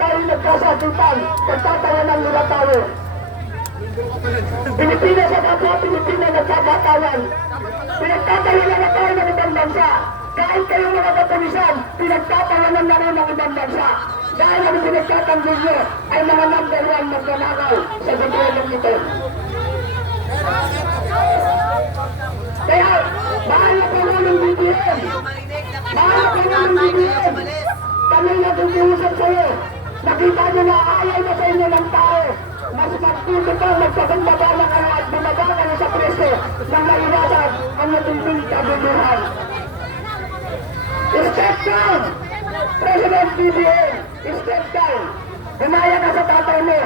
tayo nagkasakitan, pagtatawanan nila tayo. Pilipinas sa kapwa, Pilipinas nagkakatawan. Pinagtatawanan na tayo ng ibang bansa. Kahit kayo mga kapulisan, pinagtatawanan na rin ng ibang bansa. Dahil ang pinagtatanggol nyo ay mga number 1 magnanakaw sa gobyerno nito. Kaya, mahal na Pangulong BBM! Mahal na Pangulong BBM! Kami nag-uusap sa'yo. Nakita nyo na ayaw na sa inyo ng tao. Mas magputo pa, magpakumbaba na kayo at bumaba kayo sa preso nang maiwasan ang matinding kabubuhan. Step down! President BBM, step down! Umaya ka sa tatay mo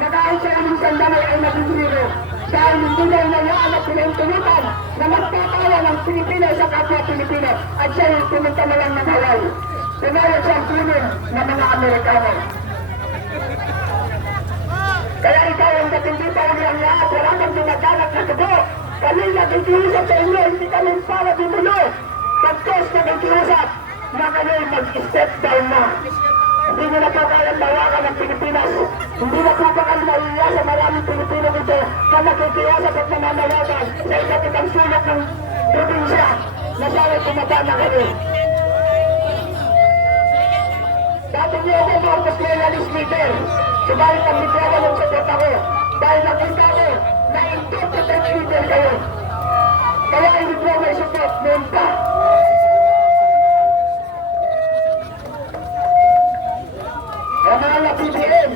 na kahit siya aming sandalay ay naging hero. Dahil hindi na inayaan at pinahintulutan na magpatawa ng Pilipinas sa kapwa Pilipinas at siya yung pumunta na lang ng Hawaii. Tumawag siyang tulong ng mga Amerikano. Kaya ikaw ang katindi pa ang lahat, wala kang dumaganap na tubo. Kami nagkikiusap sa inyo, hindi kami para dimulo. Pagkos nagkikiusap na kami mag-step down na. Hindi nyo na po kayang bawakan ng Pilipinas. Hindi na po ba kayo maiiya sa maraming Pilipino dito na nagkikiusap at nananawagan sa isa't ibang sulok ng probinsya na sa'yo tumaba na kami. Dati niyo ako mga nationalist leader. Subalit ang biglawan ng sagot ako dahil nakita ko na incompetent leader kayo. Kaya hindi ko may support noon pa. Kaya mga na-BBM,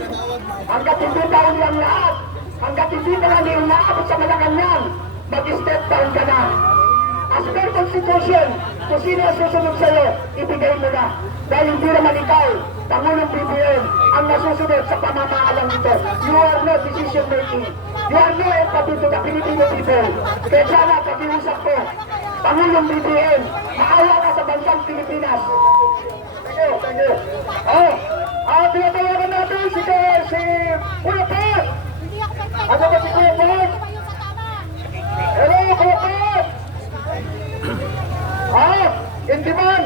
hanggat hindi taon lang lahat, hanggat hindi pa lang yung naabot sa Malacanang, mag-step down ka na. As per Constitution, kung sino ang susunod sa'yo, ibigay mo na. Dahil hindi naman ikaw, Pangulong BBM, ang nasusunod sa pamamaalang ito. You are no decision making. You are no empathy to the Filipino people. Kaya sana pag-iusap ko, Pangulong BBM, maawa ka sa bansang Pilipinas. Thank you. Tinatawagan natin si Kuya Pat. Ano ba si Kuya Pat? Hello, Kuya Pat. Hindi man.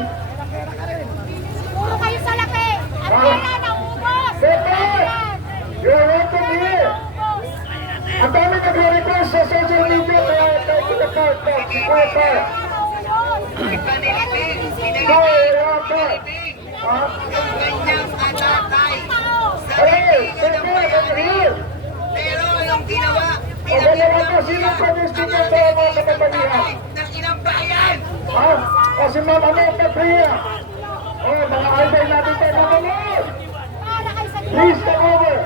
Puro kayo sa laki. At pera naubos. You're welcome here. Ang dami nag-request sa social media kaya Kuya Pat. Kuya Pat. Kanyang atatay sa kaibigan ng bayani. Pero yung ginawa, pinag-iiwan ng ilang bayan. Kasi mama mo, Patricia. Mga idol natin tayo naman. Please come over.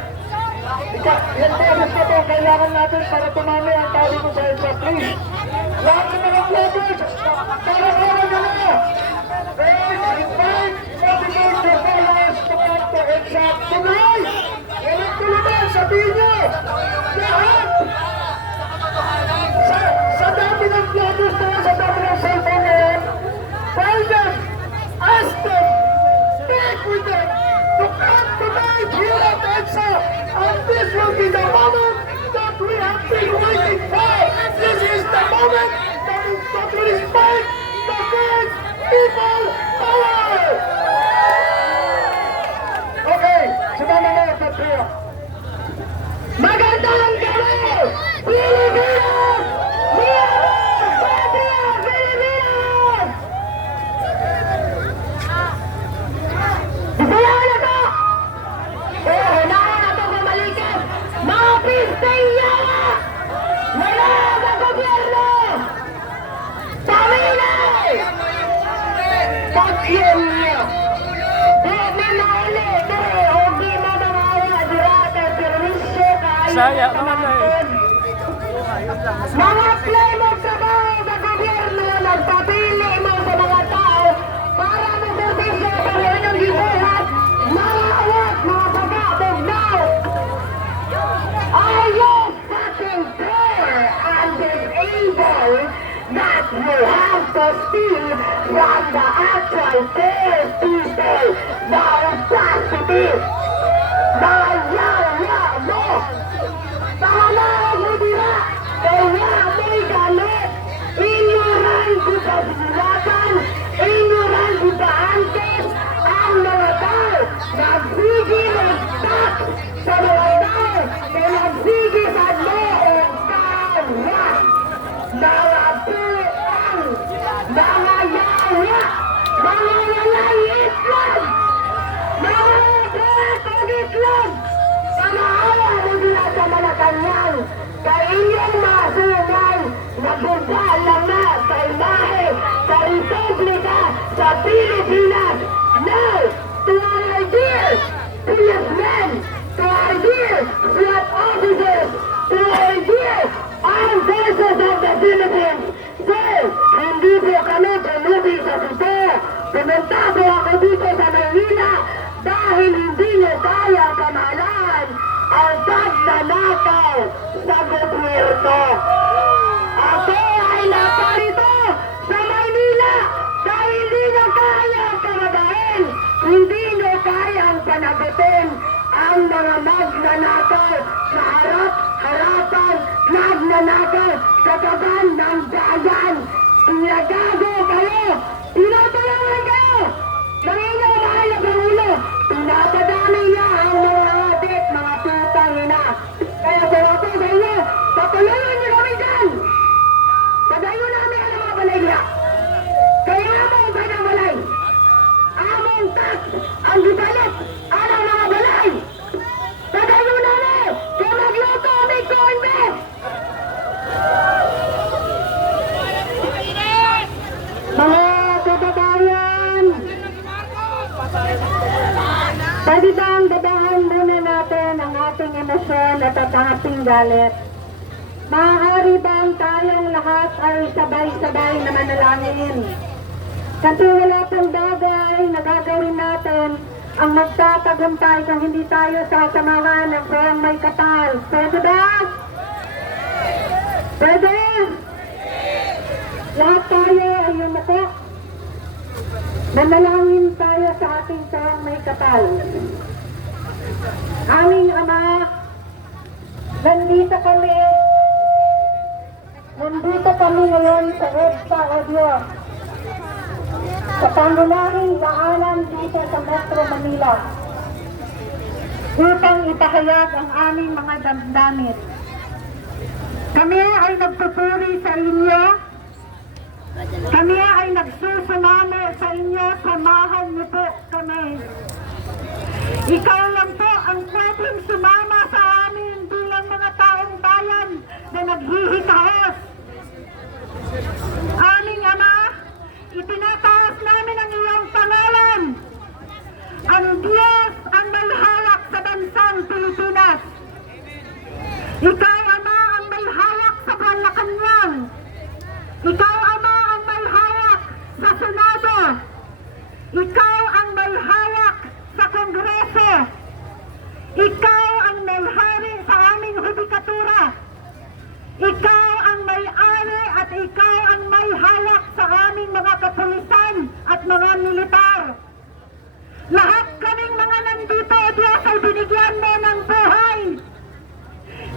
Yan beses na po, kailangan natin para tumami ang tali ko sa EDSA, please. Lahat ng mga vloggers, para na na. Please, invite, motivate your followers to come to EDSA tonight. Walang tulunan, sabihin nyo. Lahat. Sa dami ng vloggers na sa dami ng cellphone ngayon, tell them, ask them, speak with them, to come tonight here at EDSA. And this will be the moment that we have been waiting for. This is the moment that will inspire the great people power. Okay, sumama na sa trio. Magandang gabi, Pilipinas! Pilipinas! Pilipinas! Bisaya na to! Unahan na to bumalikan! Mga Pistaya! Wala sa gobyerno! Paminay! Pagyan niyo! Di minali! Di mamangaya! Dirata! Servisyo! Saya naman na eh. Mga pleno sa bahay sa gobyerno, nagpapili mo sa mga tao para maservisyo sa inyong gibuhat, mga awat, mga pagkatog now! Are you fucking poor and disabled that you have to steal from the actual poor people na positive? Mga yawa mo! Tahanaan mo dira! Kaya may galit! Inyuran di ba binilatan? Inyuran di ba antes? Ang mga tao nagbigil ng mga walay itlog, mga buhatong itlog, pamahaya mo nila sa Malacanang, kay inyong masumay, nagbugal lang na sa imahe, sa Republika, sa Pilipinas. Now, to our dear policemen, to our dear SWAT officers, to our dear armed forces of the Philippines. Sir, hindi po kami tumubi sa puto. Pumunta po ako dito sa Manila dahil hindi nyo kaya kamahalaan ang pagnanakaw sa gobyerno. Ako ay naparito sa Manila dahil hindi nyo kaya kamagain, hindi nyo kayang panagutin ang mga magnanakaw sa harap-harapan, magnanakaw sa kaban ng bayan. Pinagago kayo! Tinutulungan kayo! Nanginyo mahal na Pangulo! Pinapadami niya ang mga adik, mga tutang ina. Kaya buwato sa inyo, patulungan niyo kami dyan! Padayo namin ang mga balay niya. Kaya among ka ng balay. Among tax ang gibalit ang mga balay. Padayo namin! Kaya magluto may corn beef! Mga kababayan, pwede bang dabahan muna natin ang ating emosyon at ang ating galit? Maaari bang tayong lahat ay sabay-sabay na manalangin? Kasi wala pong bagay na gagawin natin ang magtatagumpay kung hindi tayo sasamahan ng kayang may kapal. Pwede ba? Pwede? Lahat tayo ay yumuko. Manalangin tayo sa ating kayang may kapal. Aming Ama, nandito kami ngayon sa EDSA o Diyos. Sa pangunahing daanan dito sa Metro Manila upang ipahayag ang aming mga damdamin. Kami ay nagpupuri sa inyo. Kami ay nagsusumamo sa inyo. Samahan niyo po kami. Ikaw lang po ang pwedeng sumama sa amin bilang mga taong bayan na naghihikahos. Aming Ama, itinataas namin ang iyong pangalan. Ang Diyos ang may hawak sa bansang Pilipinas. Ikaw, Ama, ang may hawak sa Malacanang. Ikaw, Ama, ang may hawak sa Senado. Ikaw ang may hawak sa Kongreso. Ikaw ang may hari sa aming hudikatura. Ikaw ang may-ari at ikaw ang may hawak sa aming mga kapulisan at mga militar. Lahat kaming mga nandito, O Diyos, ay binigyan mo ng buhay.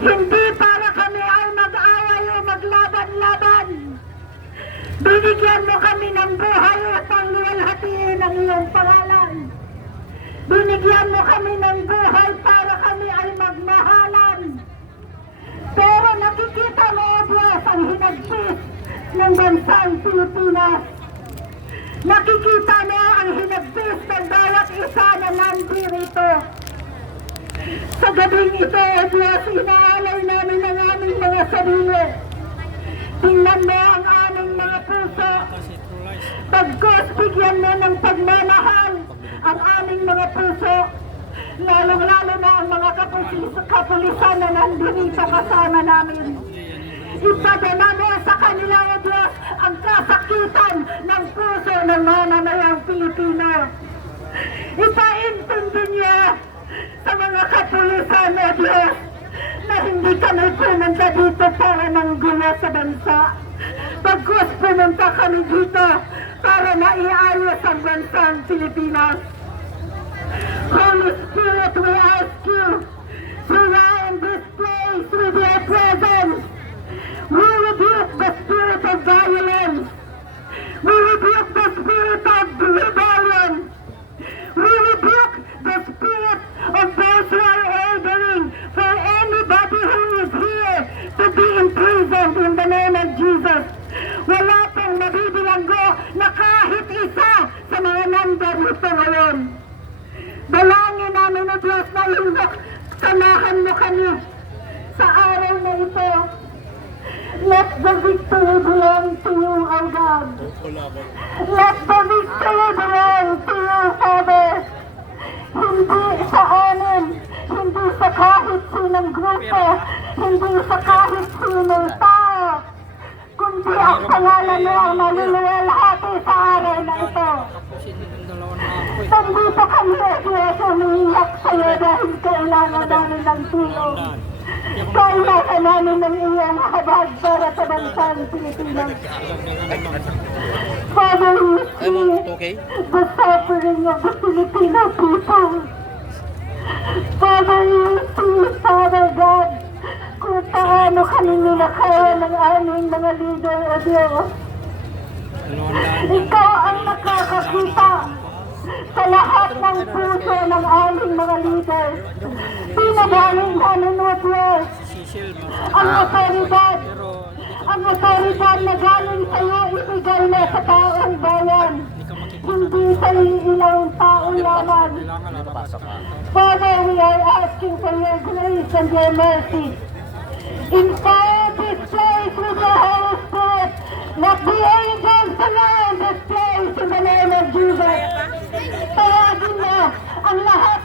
Hindi para kami ay mag-away o maglaban-laban. Binigyan mo kami ng buhay upang luwalhatiin ang iyong pangalan. Binigyan mo kami ng buhay para kami ay magmahalan. Pero nakikita mo, O Diyos, ang hinagpis ng bansang Pilipinas. Nakikita mo ang hinagpis ng bawat isa na nandito. Sa gabing ito, O Diyos, inaalay namin ang aming mga sarili. Tingnan mo ang aming mga puso. Pagkos, bigyan mo ng pagmamahal ang aming mga puso. Lalong-lalo na ang mga kapulisan na nandito kasama namin. Ipadala mo sa kanila, O Diyos, ang kasakitan ng puso ng mamamayang Pilipino. Ipaintindi niya sa mga kapulisan, O Diyos, na hindi kami pumunta dito para manggulo sa bansa. Pagkus pumunta kami dito para maiayos ang bansang Pilipinas. Holy Spirit, we ask you, surround this place with your presence. We rebuke the spirit of violence. We rebuke the spirit of rebellion. We rebuke the spirit of those who are ordering for anybody who is here to be imprisoned in the name of Jesus. Wala pong mabibilanggo na kahit isa sa leader nito ngayon. Dalangin namin na Diyos na Lindok, samahan mo kami sa araw na ito. Let the victory belong to you, O God. Let the victory belong to you, Father. Hindi sa amin, hindi sa kahit sinong grupo, hindi sa kahit sinong tao, kundi ang pangalan mo ang maluluwalhati sa araw na ito. Nandito kami, Diyos, umiiyak sa'yo dahil kailangan namin ng tulong. Kailangan namin ng iyong habag para sa bansang Pilipinas. Father, you see the suffering of the Filipino people. Father, you see, Father God, kung paano kami ninakawan ng aming mga leader, O Diyos. Ikaw ang nakakakita sa lahat ng puso ng aming mga leader. Pinagaling namin, O Diyos, ang otoridad na galing sa iyo, ibigay na sa taong bayan, hindi sa ilang tao lamang. Father, we are asking for your grace and your mercy. Inspire this place with your Holy Spirit. Let the angels surround this place in the name of Jesus. Tawagin mo ang lahat